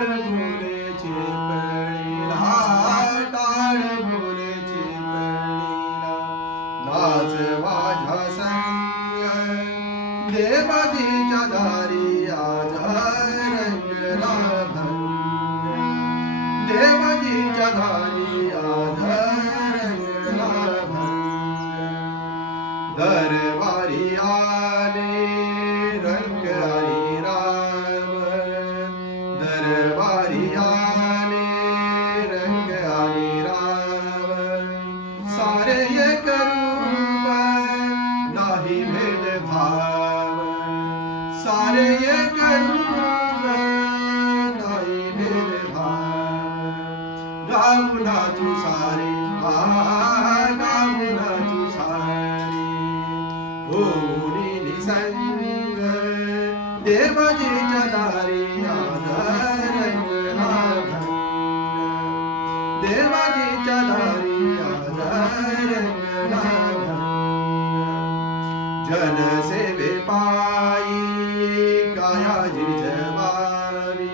टाळ बोलेचे पळीला टाळ बोलेचे पळीला नाच माझ्या संग देवाजीच्या दारी आज रंगला भंग देवाजीच्या दारी आज रंगला भंग दरबारी आले रंग हरी राम दरबारी आले रंग हरी राम सारे एक रूप नाही भेदभाव सारे एक रूप नाही भेदभाव गाऊ नाचू सारे गाऊ नाचू सारे होनी निसंग देवाजीच्या दारी आज रंगला भंग देवाजीच्या दारी आज रंगला भंग जनसेवे पायी कायाजी जबावी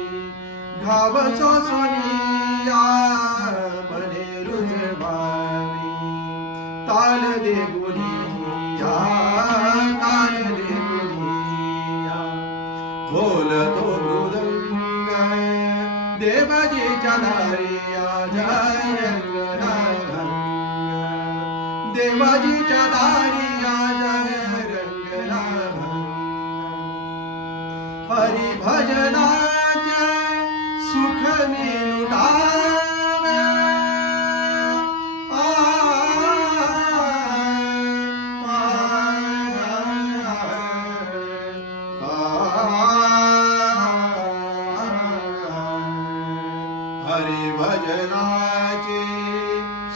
घाव सोनिया मने रुजबावी ताल देगुनिया ताल देगुनिया बोलतो मृदंग देवाजीच्या दारी आज रंगला भंग देवाजीच्या दारी आज रंगला भंग हरी भजनाचे सुख मी लुटावे हरी भजनाचे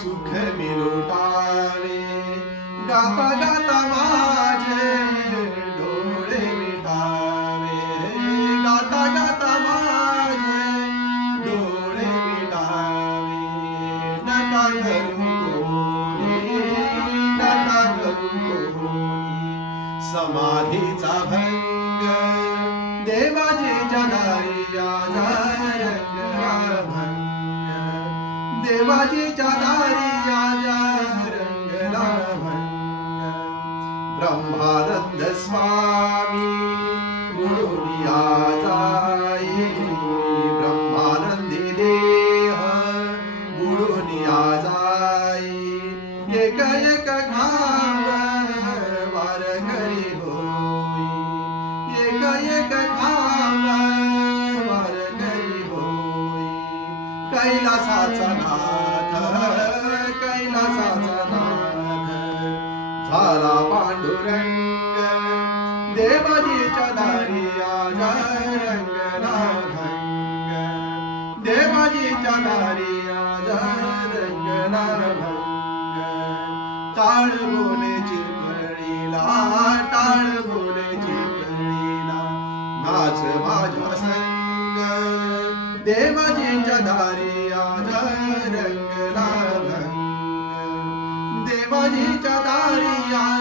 सुख मी लुटावे गाता गाता माझे डोळे मिटावे गाता गाता माझे डोळे मिटावे नका करू कोणी नका करू कोणी समाधीचा भंग देवाजीच्या दारी आज रंगला भंग देवाजीच्या दारी आज रंगला भंग ब्रह्मानंद स्वामी मुळून जाई ब्रह्मानंदी देह मुळून जाई एक एक घाव वारकरी होई एक एक घाव वारकरी होई कैलासाचा नाथ कैलासाचा नाथ झाला पांडुरंग देवाजीच्या दारी आज रंगला भंग देवाजीच्या दारी आज रंगला भंग टाळ बोलेची पळीला टाळ बोलेची पळीला नाच माझ्या संग देवाजीच्या दारी आज रंगला भंग देवाजीच्या दारी आज